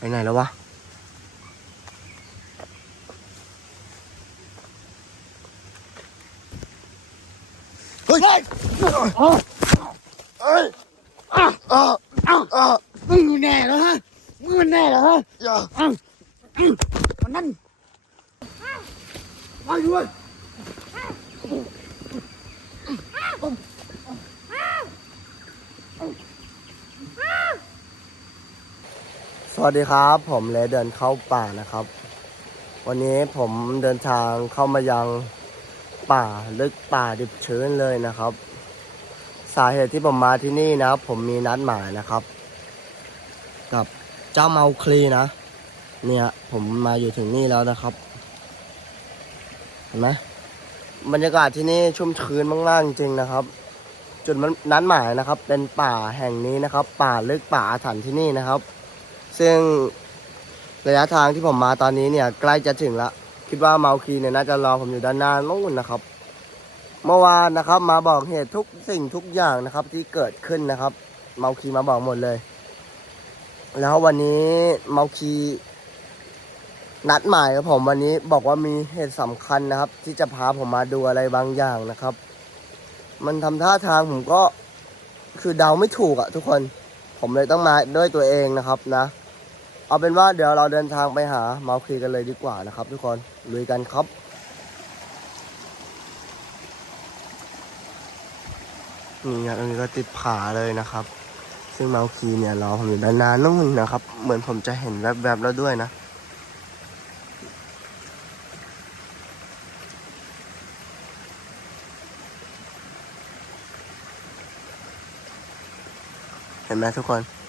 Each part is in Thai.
ไปไหนแล้ววะ เฮ้ย เฮ้ยเฮ้ยอะอะอะมึงแน่เหรอฮะ มึงแน่เหรอฮะอย่าวันนั้นมาด้วย ส วัสดีครับ ผมเลยเดินเข้าป่านะครับ วันนี้ผมเดินทางเข้ามายังป่าลึกป่าดิบชื้นเลยนะครับ สาเหตุที่ผมมาที่นี่นะครับ ผมมีนัดหมายนะครับ กับเจ้าเมาคลีนะ เนี่ยผมมาอยู่ถึงนี่แล้วนะครับเห็นไหมบรรยากาศที่นี่ชุ่มชื้นมากๆจริงๆนะครับ จุดนัดหมายนะครับ เป็นป่าแห่งนี้นะครับ ป่าลึกป่าอาถรรพ์ที่นี่นะครับ ซึ่งระยะทางที่ผมมาตอนนี้เนี่ย ใกล้จะถึงละคิดว่าเมาคีเนี่ยน่าจะรอผมอยู่ด้านหน้านู่นนะครับ เมื่อวานนะครับมาบอกเหตุทุกสิ่งทุกอย่างนะครับ ที่เกิดขึ้นนะครับ เมาคีมาบอกหมดเลย แล้ววันนี้เมาคีนัดหมายกับผมวันนี้บอกว่ามีเหตุสำคัญนะครับ ที่จะพาผมมาดูอะไรบางอย่างนะครับ มันทำท่าทางผมก็คือเดาไม่ถูกอะทุกคน ผมเลยต้องมาด้วยตัวเองนะครับนะ เอาเป็นว่าเดี๋ยวเราเดินทางไปหาเมาคีกันเลยดีกว่านะครับ ทุกคนลุยกันครับนี่ครับตรงนี้ก็ติดผาเลยนะครับ ซึ่งเมาคีเนี่ยรอผมอยู่ด้านหน้านู่นนะครับ เหมือนผมจะเห็นแวบๆแล้วด้วยนะเห็นไหมทุกคน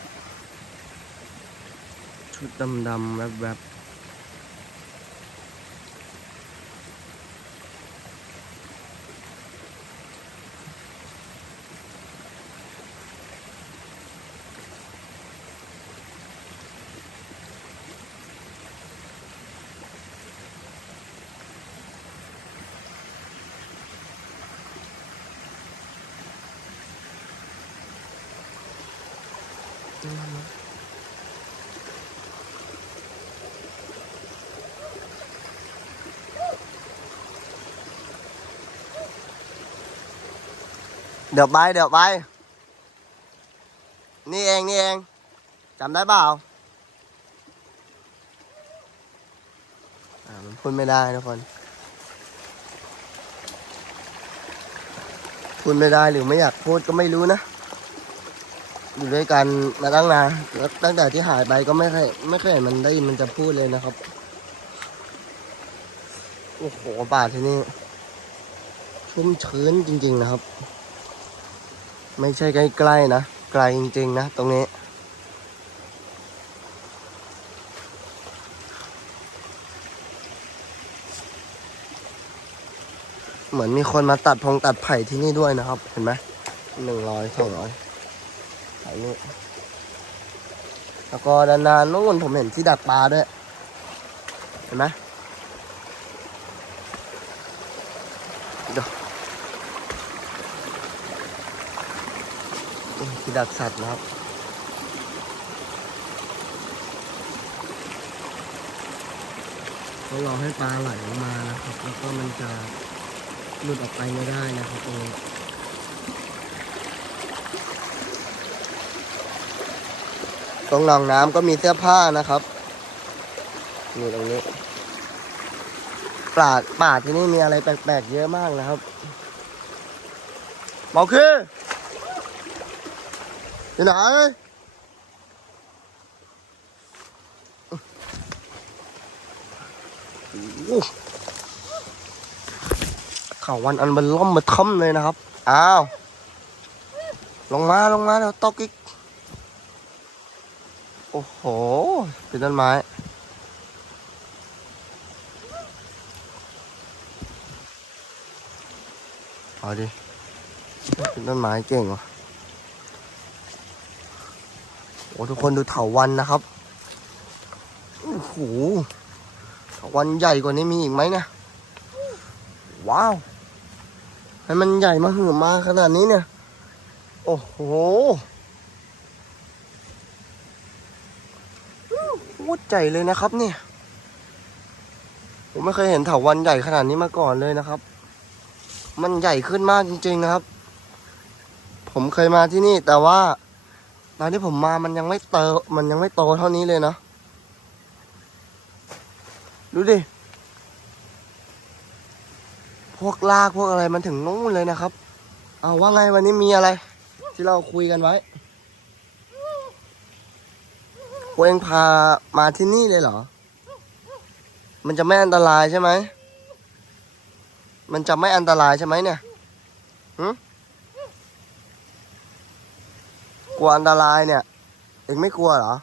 ดำดดำๆแวบ เดี๋ยวไปเดี๋ยวไป นี่เองนี่เองจำได้เปล่าอ่ามันพูดไม่ได้ทุกคนพูดไม่ได้หรือไม่อยากพูดก็ไม่รู้นะ อยู่ด้วยกันมาตั้งนานแล้วตั้งแต่ที่หายไปก็ไม่เคยไม่เคยเห็นมันได้ยินมันจะพูดเลยนะครับ โอ้โหป่าที่นี่ชุ่มชื้นจริง ๆ นะครับ ไม่ใช่ใกล้ๆนะ ไกลจริงๆนะ ตรงนี้ เหมือนมีคนมาตัดพงตัดไผ่ที่นี่ด้วยนะครับ เห็นไหมหนึ่งร้อยสองร้อยไผ่นี่แล้วก็ด้านหน้านู่นผมเห็นที่ดักปลาด้วย เห็นไหมเดี๋ยวนี่ ที่ดักสัตว์นะครับต้องรอให้ปลาไหลออกมานะครับ แล้วก็มันจะหลุดออกไปไม่ได้นะครับตรงนี้ตรงหนองน้ำก็มีเสื้อผ้านะครับนี่ตรงนี้ป่าป่าที่นี่มีอะไรแปลกๆเยอะมากนะครับเมาคือ ไหนโอ้เขาววันอันเป็นล่มมาท่อมเลยนะครับ อ้าว ลงมาลงมาเดี๋ยวตกอีก โอ้โห เป็นต้นไม้ เอาดิ เป็นต้นไม้เก่งว่ะ โอ้ ทุกคนดูเถาวันนะครับโอ้โหเถาวันใหญ่กว่านี้มีอีกไหมเนี่ยว้าวให้มันใหญ่มาหือมาขนาดนี้เนี่ยโอ้โหตรใหญ่เลยนะครับเนี่ยผมไม่เคยเห็นเถาวันใหญ่ขนาดนี้มาก่อนเลยนะครับ มันใหญ่ขึ้นมากจริงๆนะครับ ผมเคยมาที่นี่แต่ว่า ตอนที่ผมมามันยังไม่เตอมันยังไม่โตเท่านี้เลยนะดูดิ พวกลากพวกอะไรมันถึงนู้นเลยนะครับ เอาว่าไงวันนี้มีอะไร ที่เราคุยกันไว้พวกเองพามาที่นี่เลยเหรอ มันจะไม่อันตรายใช่ไหม มันจะไม่อันตรายใช่ไหมเนี่ยหึก ลัวอันตรายเนี่ย เองไม่กลัวเหรอ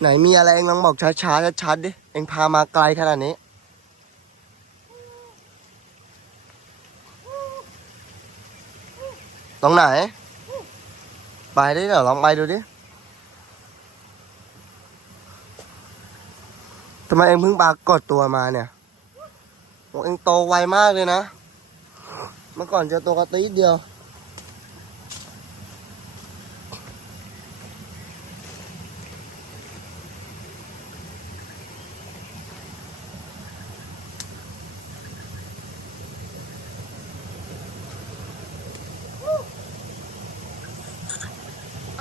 ไหนมีอะไรเองลองบอกช้าๆชัดๆดิ เองพามาไกลขนาดนี้ ตรงไหน ไปดิเดี๋ยวลองไปดูดิทำไมเองเพิ่งปรากฏตัวมาเนี่ยโอ้เองโตไวมากเลยนะ เมื่อก่อนจอตัวกระตีเดียว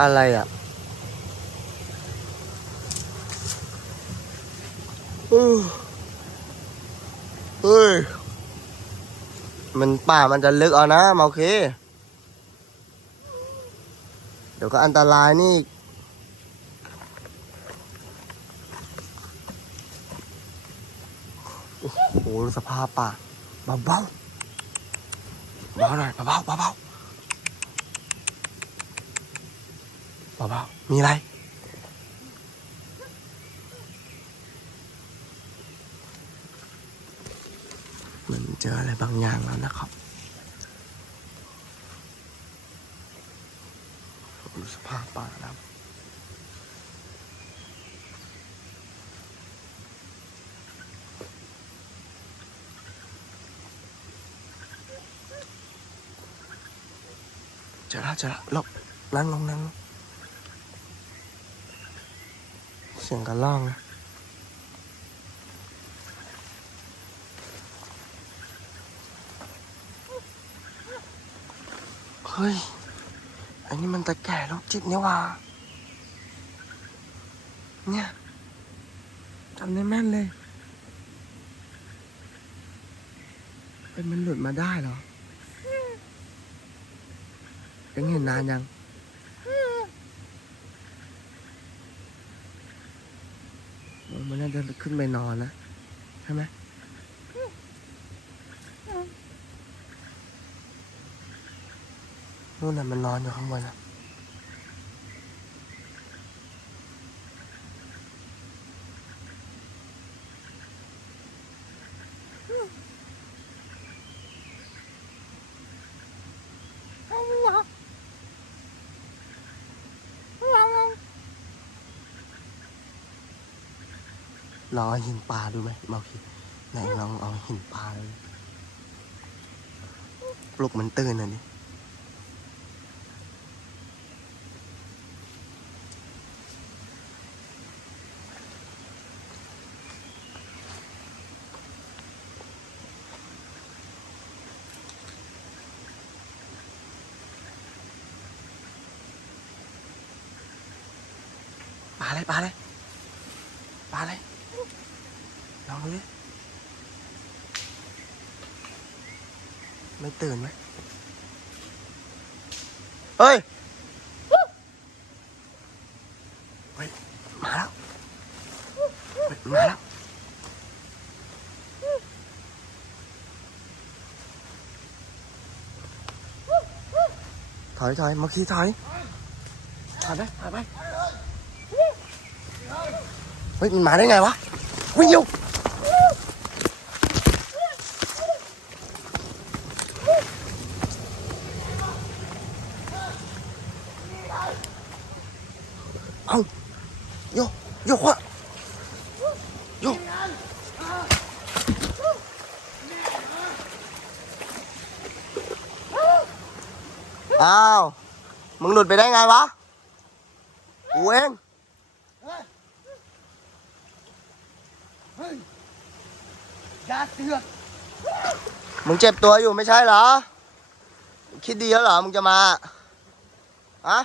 อะไรอะเฮ้ย มันป่ามันจะลึกเอานะมาโอเค เดี๋ยวก็อันตรายนี่ โอ้โหสภาพป่าเบาๆเบาหน่อยเบาๆเบาๆเบามีอะไร เหมือนเจออะไรบางอย่างแล้วนะครับดูสภาพป่านะครับจอแล้วเจอแล้วหลบนั่งลงนั่งเสียงกันล่องนะ เฮ้ย อันนี้มันตะแก่โรคจิตเนี่ยว่า เนี่ยจำได้แม่นเลยเป็นมันหลุดมาได้เหรอยังเห็นนานยัง มันน่าจะขึ้นไปนอนนะ ใช่ไหม นู่นน่ะมันนอนอยู่ข้างบนนะลองเอาหินปลาดูไหมเมาคิดไหนลองเอาหินปลาเลยปลุกมันตื่นหน่อยดิ ปลาอะไรปลาอะไรปลาอะไรลองดูดิไม่ตื่นไหมเฮ้ยเฮ้ยมาแล้วเฮ้ยมาแล้วถอยถอยมาคีถอยถอยไปถอยไป เฮ้ยมันมาได้ไงวะวิ่งอยู่เอาโยโยกวะโยอ้าวมึงหลุดไปได้ไงวะกูเอง เฮ้ยเฮ้ ยอย่าเสือกมึงเจ็บตัวอยู่ไม่ใช่เหรอ คิดดีแล้วเหรอ มึงจะมาอะ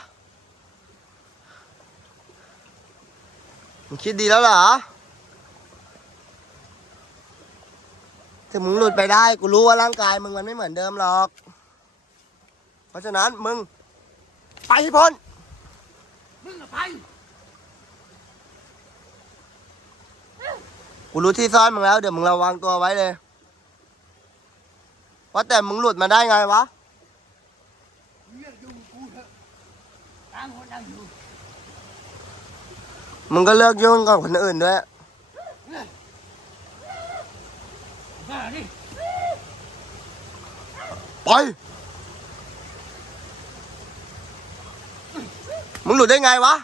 มึงคิดดีแล้วเหรอถึงมึงหลุดไปได้ กูรู้ว่าร่างกายมึงมันไม่เหมือนเดิมหรอก เพราะฉะนั้นมึง ไปให้พ้นมึงอะไป กูรู้ที่ซ่อนมึงแล้ว เดี๋ยวมึงระวังตัวไว้เลยว่าแต่มึงหลุดมาได้ไงวะมึงก็เลิกยุ่งกับคนอื่นด้วยไป มึงหลุดได้ไงวะ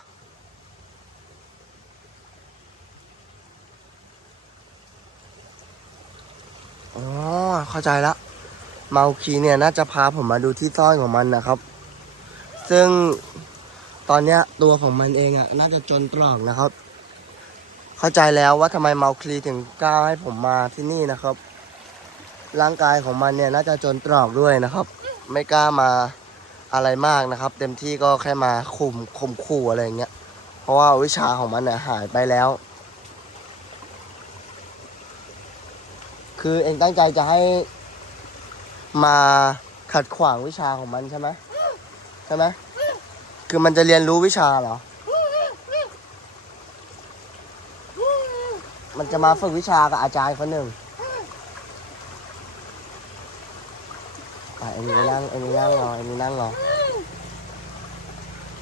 อ๋อเข้าใจละเมาคีเนี่ยน่าจะพาผมมาดูที่ซ่อนของมันนะครับ ซึ่งตอนเนี้ยตัวของมันเองอะน่าจะจนตรอกนะครับ เข้าใจแล้วว่าทำไมเมาคลีถึงกล้าให้ผมมาที่นี่นะครับ ร่างกายของมันเนี่ยน่าจะจนตรอกด้วยนะครับ ไม่กล้ามาอะไรมากนะครับ เต็มที่ก็แค่มาข่มข่มขู่อะไรอย่างเงี้ยเพราะว่าวิชาของมันเนี่ยหายไปแล้ว คือเองตั้งใจจะให้มาขัดขวางวิชาของมันใช่ไหมใช่ไหมคือมันจะเรียนรู้วิชาเหรอ มันจะมาฝึกวิชากับอาจารย์คนหนึ่งไปเอ็นนี่นั่งเอ็นนี่นั่งรอเอ็นนี่นั่งรอ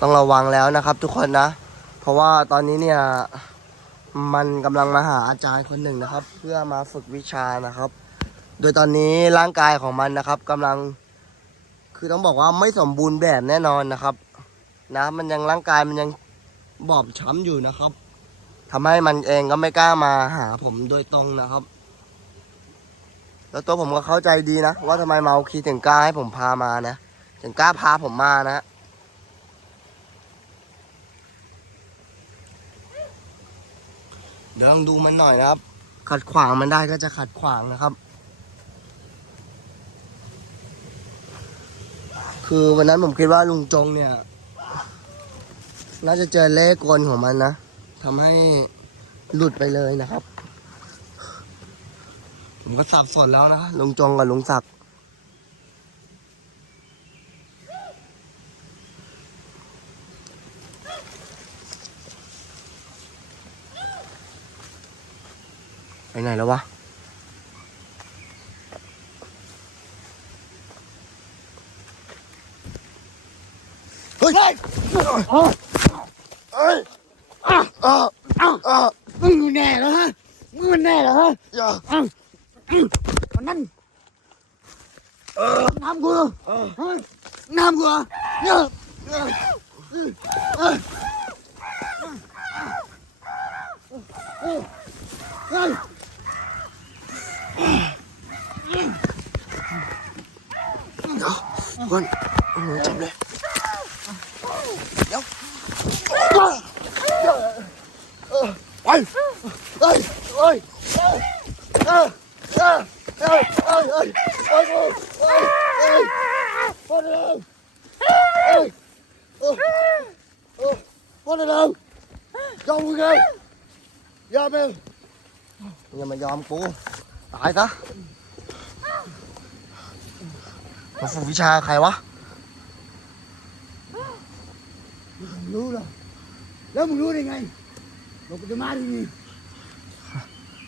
ต้องระวังแล้วนะครับทุกคนนะ เพราะว่าตอนนี้เนี่ย มันกำลังมาหาอาจารย์คนหนึ่งนะครับ เพื่อมาฝึกวิชานะครับ โดยตอนนี้ร่างกายของมันนะครับกำลัง คือต้องบอกว่าไม่สมบูรณ์แบบแน่นอนนะครับ นะ มันยังร่างกายมันยังบอบช้ำอยู่นะครับทำให้มันเองก็ไม่กล้ามาหาผมโดยตรงนะครับ แล้วตัวผมก็เข้าใจดีนะ ว่าทำไมเมาคีถึงกล้าให้ผมพามานะ ถึงกล้าพาผมมานะ เดี๋ยวลองดูมันหน่อยนะครับ ขัดขวางมันได้ก็จะขัดขวางนะครับ คือวันนั้นผมคิดว่าลุงจงเนี่ย น่าจะเจอเลขกลของมันนะทำให้หลุดไปเลยนะครับ ผมก็สับสนแล้วนะลุงจงกับลุงศักดิ์ cái này là ba? Ơi ơi mừng nè đó ha! Mừng nè đó ha! Còn năn nam vừa nam vừa nhớ Hey! าอ้ามึงอยู่แน่เหรอฮะมึงมันแน่เหรอฮะอย่า มมึงไงยอมมึงอย่ามายอมกูตายซะมาฝึกวิชาใครวะมึงรู้เหรอแล้วมึงรู้ได้ไงบอกกูจะมาที่นี่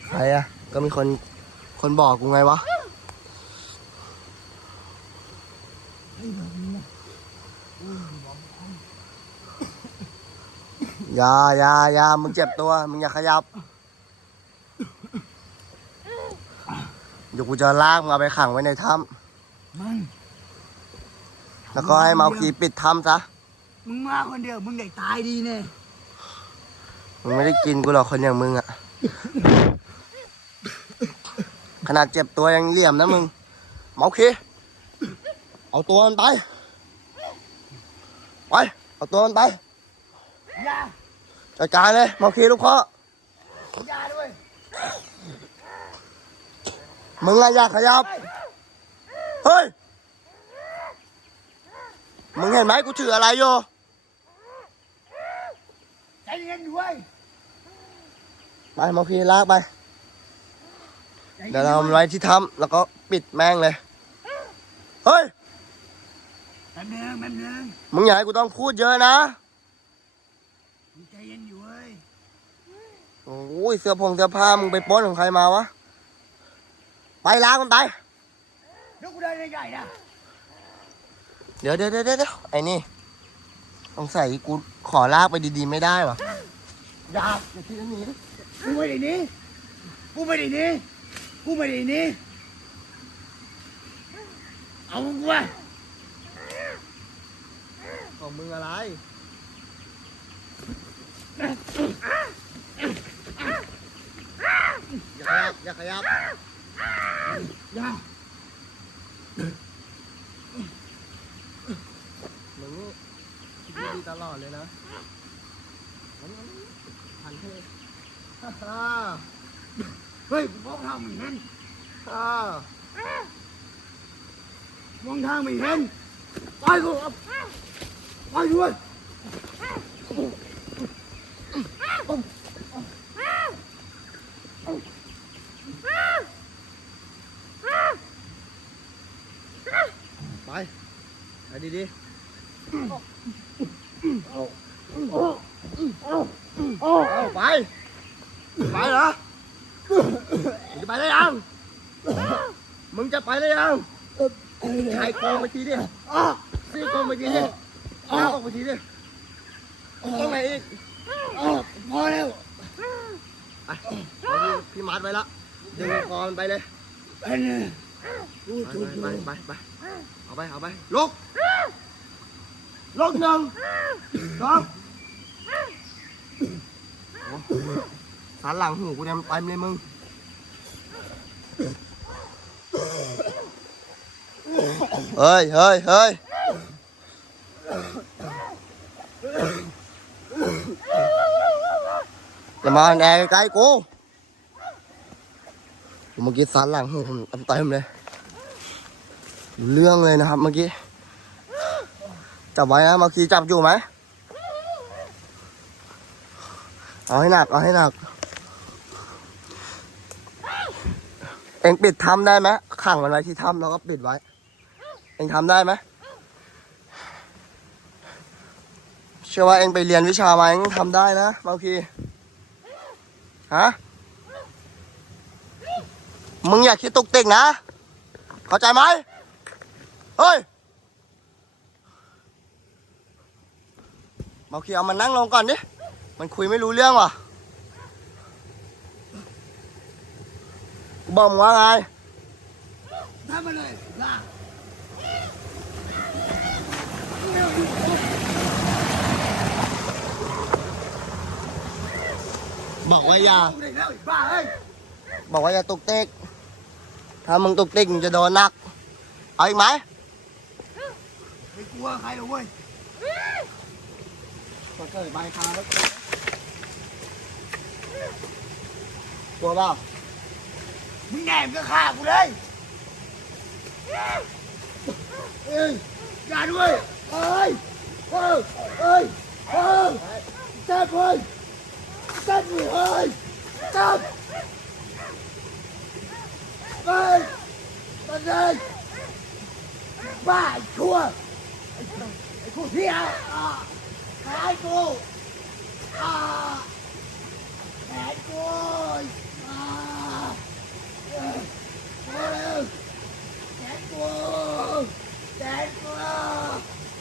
ใครอะก็มีคนคนบอกกูไงวะอย่าอย่าอย่ามึงเจ็บตัว มึงอย่าขยับ เดี๋ยวกูจะลากมึงเอาไปขังไว้ในถ้มันำ แล้วก็ให้เมาคีปิดถ้ำซะ มึงมาคนเดียวมึงได้ตายดีแน่มึงไม่ได้กินกูหรอกคนอย่างมึงอะ ขนาดเจ็บตัวยังเหลี่ยมนะมึง เมาคีเอาตัวมันไป ไป เอาตัวมันไป อย่าจัดการเลยเมาคีลูกพ่อ อย่าด้วยมึงอะอยากขยับ เฮ้ยเฮ้ย มึงเห็นไหมกูถืออะไรอยู่ใจเย็นด้วยไปเมาคีลากไปใจนเดี๋ยวเราเอาไว้ที่ถ้ำแล้วก็ปิดแม่งเลย เฮ้ย แป๊บนึงแป๊บนึงมึงอย่าให้กูต้องพูดเยอะนะ มึงใจเย็นอยู่เว้ยโอ้ยเสื้อผงเสื้อผ้ามึงไปปล้นของใครมาวะ ไปล้างมันไป เดี๋ยวกูเดินใหญ่ๆนะ เดี๋ยวเดี๋ยวเดี๋ยวเดี๋ยวไอ้นี่ต้องใส่กูขอลากไปดีๆไม่ได้วะอย่าอย่าที่นั่นนี้กูไม่ได้หนี้กูไม่ได้หนี้กูไม่ได้หนี้เอามึงกูไปของมึงอะไรอย่าขยับอย่าขยับอย่า มึงนี่ีตลอดเลยนะมันพันเทฮ่าเฮ้ยมองทางไม่เห็นฮ่ามองทางไม่เห็นไปกูไปด้วยไปไปดีๆ เอาไป ไปเหรอ มึงจะไปได้ยัง มึงจะ ไปได้ยังชายโครงไปทีดิซี่โครงไปทีดิเอาออกไปทีดิต้องไหนอีกพอแล้วไปเอาพี่พี่มัดไว้ละดึงคอมันไปเลยไปเนี่ยกูไปจุดไปไปไปเอาไปเอาไปลุกลุกหนึ่งสองโอ้สันหลังหูกูเต็มเต็มเลยมึง เฮ้ยเฮ้ยเฮ้ยอย่ามาแอร์ใกล้กูเมื่อกี้สันหลังหูผมเต็มเลย เรื่องเลยนะครับเมื่อกี้จับไว้นะเมื่อกี้จับอยู่ไหมเอาให้หนักเอาให้หนัก เอ็งปิดถ้ำได้ไหมขังมันไว้ที่ถ้ำแล้วก็ปิดไว้ เอ็งทำได้ไหมเชื่อว่าเอ็งไปเรียนวิชามาเอ็งทำได้นะบางทีฮะมึงอย่าคิดตุกติกนะ เข้าใจไหมเฮ้ยบางทีเอามันนั่งลงก่อนดิ มันคุยไม่รู้เรื่องว่ะบอกมึงว่าไงทำมาเลยลา บอกว่าอย่ากูได้แล้วไอ้บ้าเอ้ยบอกว่าอย่าตุกติกถ้ามึงตุกติกมึงจะโดนหนัก เอาอีกไหมไม่กลัวใครหรอกเว้ยก็เกิดใบคาแล้วกลัวเปล่ามึงแหนมก็ฆ่ากูเลยเอ้ยอย่าด้วย เอ้ยเอ้ยเอ้ยเอ้ยจับเว้ยจับเว้ยเอ้ยจับเ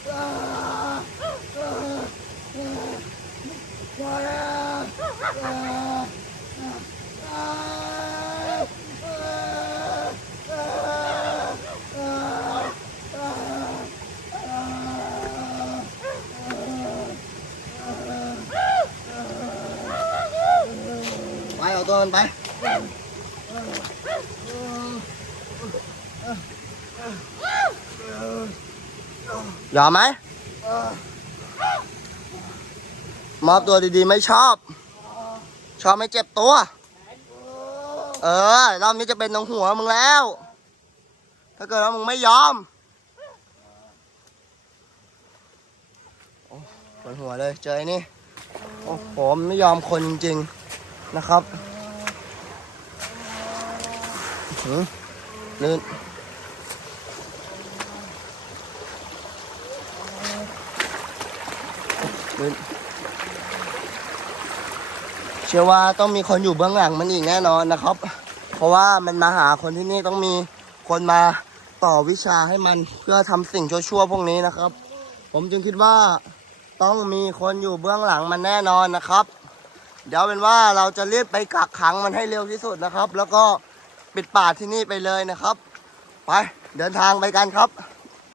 อ้ยตัดเยอมไหมมอบตัวดีๆไม่ชอบ ชอบไม่เจ็บตัว เออ รอบนี้จะเป็นตรงหัวมึงแล้ว ถ้าเกิดว่ามึงไม่ยอมปวดหัวเลยเจอไอ้นี่ โอ้โหมันไม่ยอมคนจริง ๆ นะครับหือลื่นลื่น เชื่อว่าต้องมีคนอยู่เบื้องหลังมันอีกแน่นอนนะครับ เพราะว่ามันมาหาคนที่นี่ต้องมีคนมาต่อวิชาให้มันเพื่อทำสิ่งชั่วๆพวกนี้นะครับ ผมจึงคิดว่าต้องมีคนอยู่เบื้องหลังมันแน่นอนนะครับ เดี๋ยวเป็นว่าเราจะรีบไปกักขังมันให้เร็วที่สุดนะครับ แล้วก็ปิดป่าที่นี่ไปเลยนะครับ ไปเดินทางไปกันครับ